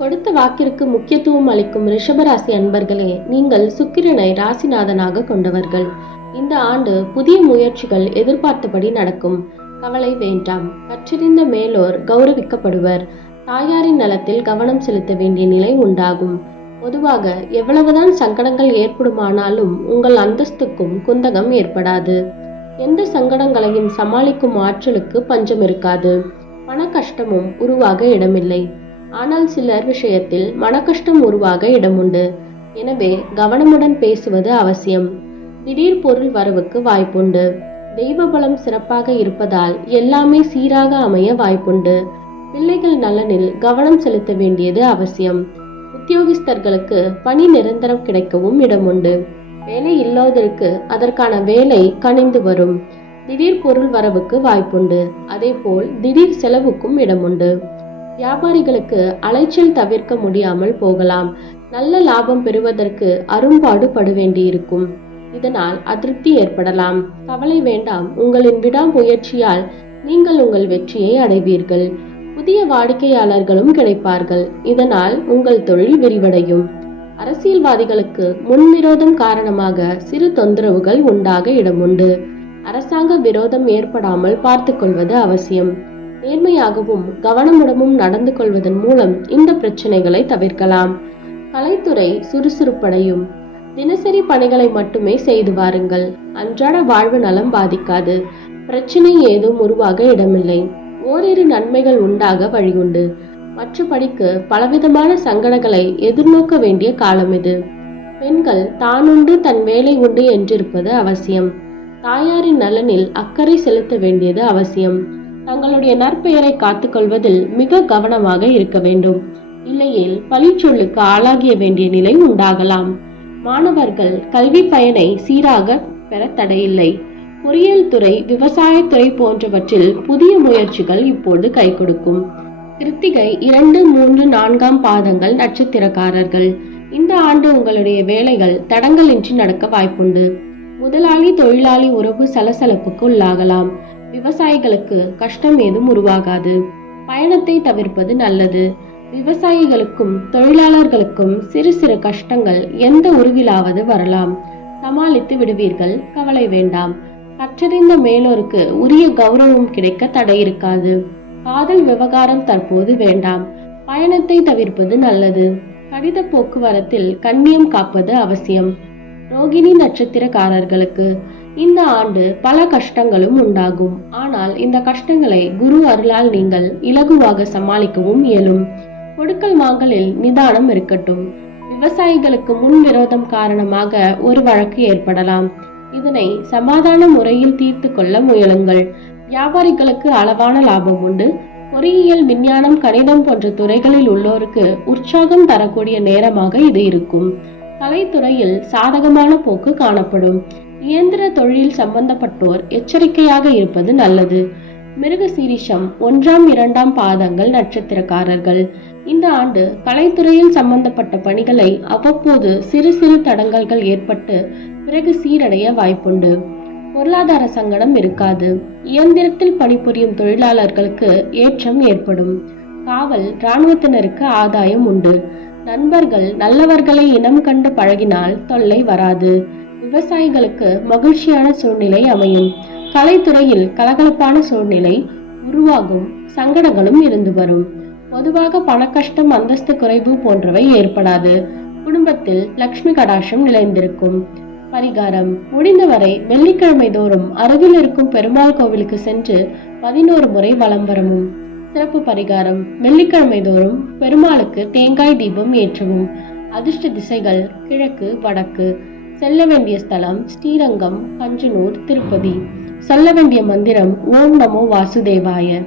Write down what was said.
கொடுத்த வாக்கிற்கு முக்கியத்துவம் அளிக்கும் ரிஷபராசி அன்பர்களே நீங்கள் சுக்கிரனை ராசிநாதனாக கொண்டவர்கள். இந்த ஆண்டு புதிய முயற்சிகள் எதிர்பார்த்தபடி நடக்கும். கவலை வேண்டாம். கற்றறிந்த மேலோர் கௌரவிக்கப்படுவர். தாயாரின் நலத்தில் கவனம் செலுத்த வேண்டிய நிலை உண்டாகும். பொதுவாக எவ்வளவுதான் சங்கடங்கள் ஏற்படுமானாலும் உங்கள் அந்தஸ்துக்கும் குந்தகம் ஏற்படாது. எந்த சங்கடங்களையும் சமாளிக்கும் ஆற்றலுக்கு பஞ்சம் இருக்காது. பண கஷ்டமும் உருவாக இடமில்லை. ஆனால் சிலர் விஷயத்தில் மனக்கஷ்டம் உருவாக இடமுண்டு. எனவே கவனமுடன் பேசுவது அவசியம். திடீர் பொருள் வரவுக்கு வாய்ப்புண்டு. தெய்வ பலம் சிறப்பாக இருப்பதால் எல்லாமே சீராக அமைய வாய்ப்புண்டு. பிள்ளைகள் நலனில் கவனம் செலுத்த வேண்டியது அவசியம். உத்தியோகஸ்தர்களுக்கு பணி நிரந்தரம் கிடைக்கவும் இடமுண்டு. வேலை இல்லாததற்கு அதற்கான வேலை கனிந்து வரும். திடீர் பொருள் வரவுக்கு வாய்ப்புண்டு. அதேபோல் திடீர் செலவுக்கும் இடமுண்டு. வியாபாரிகளுக்கு அலைச்சல் தவிர்க்க முடியாமல் போகலாம். நல்ல லாபம் பெறுவதற்கு அரும்பாடு பட வேண்டியிருக்கும். இதனால் அதிருப்தி ஏற்படலாம். கவலை வேண்டாம். உங்களின் விடாமுயற்சியால் நீங்கள் உங்கள் வெற்றியை அடைவீர்கள். புதிய வாடிக்கையாளர்களும் கிடைப்பார்கள். இதனால் உங்கள் தொழில் விரிவடையும். அரசியல்வாதிகளுக்கு முன்விரோதம் காரணமாக சிறு தொந்தரவுகள் உண்டாக இடமுண்டு அரசாங்க விரோதம் ஏற்படாமல் பார்த்துக்கொள்வது அவசியம். நேர்மையாகவும் கவனமுடமும் நடந்து கொள்வதன் மூலம் இந்த பிரச்சனைகளை தவிர்க்கலாம். கலைத்துறை சுறுசுறுப்படையும். தினசரி பணிகளை மட்டுமே செய்து வாருங்கள். அன்றாட வாழ்வு நலம் பாதிக்காது. பிரச்சனை ஏதும் உருவாக இடமில்லை. ஓரிரு நன்மைகள் உண்டாக வழியுண்டு. மற்றபடிக்கு பலவிதமான சங்கடங்களை எதிர்நோக்க வேண்டிய காலம் இது. பெண்கள் தானுண்டு தன் வேலை உண்டு என்றிருப்பது அவசியம். தாயாரின் நலனில் அக்கறை செலுத்த வேண்டியது அவசியம். தங்களுடைய நற்பெயரை காத்துக்கொள்வதில் மிக கவனமாக இருக்க வேண்டும். இல்லையேல் பழிச்சொல்லுக்கு ஆளாகிய வேண்டிய நிலை உண்டாகலாம். மாணவர்கள் கல்வி பயனை சீராக பெற தடையில்லை. பொறியியல் துறை விவசாயத்துறை போன்றவற்றில் புதிய முயற்சிகள் இப்போது கை கொடுக்கும். கிருத்திகை இரண்டு மூன்று நான்காம் பாதங்கள் நட்சத்திரக்காரர்கள். இந்த ஆண்டு உங்களுடைய வேலைகள் தடங்கலின்றி நடக்க வாய்ப்புண்டு. முதலாளி தொழிலாளி உறவு சலசலப்புக்கு உள்ளாகலாம். விவசாயிகளுக்கு கஷ்டம் ஏதும் உருவாகாது. பயணத்தை தவிர்ப்பது நல்லது. விவசாயிகளுக்கும் தொழிலாளர்களுக்கும் சிறு சிறு கஷ்டங்கள் எந்த உருவிலாவது வரலாம். சமாளித்து விடுவீர்கள் கவலை வேண்டாம். கற்றறிந்த மேலோருக்கு உரிய கௌரவம் கிடைக்க தடை இருக்காது. காதல் விவகாரம் தற்போது வேண்டாம். பயணத்தை தவிர்ப்பது நல்லது. கடித போக்குவரத்தில் கண்ணியம் காப்பது அவசியம். ரோகிணி நட்சத்திரக்காரர்களுக்கு இந்த ஆண்டு பல கஷ்டங்களும் உண்டாகும். ஆனால் இந்த கஷ்டங்களை குரு அருளால் நீங்கள் இலகுவாக சமாளிக்கவும் இயலும். கொடுக்கல் வாங்கலில் நிதானம் இருக்கட்டும். விவசாயிகளுக்கு முன் விரோதம் காரணமாக ஒரு வழக்கு ஏற்படலாம். இதனை சமாதான முறையில் தீர்த்து கொள்ள முயலுங்கள். வியாபாரிகளுக்கு அளவான லாபம் உண்டு. பொறியியல் விஞ்ஞானம் கணிதம் போன்ற துறைகளில் உள்ளோருக்கு உற்சாகம் தரக்கூடிய நேரமாக இது இருக்கும். கலைத்துறையில் சாதகமான போக்கு காணப்படும். இயந்திர தொழில் சம்பந்தப்பட்டோர் எச்சரிக்கையாக இருப்பது நல்லது. மிருக சீரிஷம் ஒன்றாம் இரண்டாம் பாதங்கள் நட்சத்திரக்காரர்கள். இந்த ஆண்டு கலைத்துறையில் சம்பந்தப்பட்ட பணிகளை அவ்வப்போது சிறு சிறு தடங்கல்கள் ஏற்பட்டு பிறகு சீரடைய வாய்ப்புண்டு. பொருளாதார சங்கடம் இருக்காது. இயந்திரத்தில் பணிபுரியும் தொழிலாளர்களுக்கு ஏற்றம் ஏற்படும். காவல் இராணுவத்தினருக்கு ஆதாயம் உண்டு. நண்பர்கள் நல்லவர்களை இனம் கண்டு பழகினால் தொல்லை வராது. விவசாயிகளுக்கு மகிழ்ச்சியான சூழ்நிலை அமையும். கலைத்துறையில் கலகலப்பான சூழ்நிலை உருவாகும். சங்கடங்களும் இருந்து வரும். பொதுவாக பணக்கஷ்டம் அந்தஸ்து குறைவு போன்றவை ஏற்படாது. குடும்பத்தில் லக்ஷ்மி கடாஷம் நிலைந்திருக்கும். பரிகாரம். முடிந்தவரை வெள்ளிக்கிழமை தோறும் அருகில் இருக்கும் பெருமாள் கோவிலுக்கு சென்று பதினோரு முறை வலம் வரவும். சிறப்பு பரிகாரம் வெள்ளிக்கிழமை தோறும் பெருமாளுக்கு தேங்காய் தீபம் ஏற்றவும். அதிர்ஷ்ட திசைகள் கிழக்கு வடக்கு. செல்ல வேண்டிய ஸ்தலம் ஸ்ரீரங்கம் பஞ்சனூர் திருப்பதி. சொல்ல வேண்டிய மந்திரம் ஓம் நமோ வாசுதேவாய.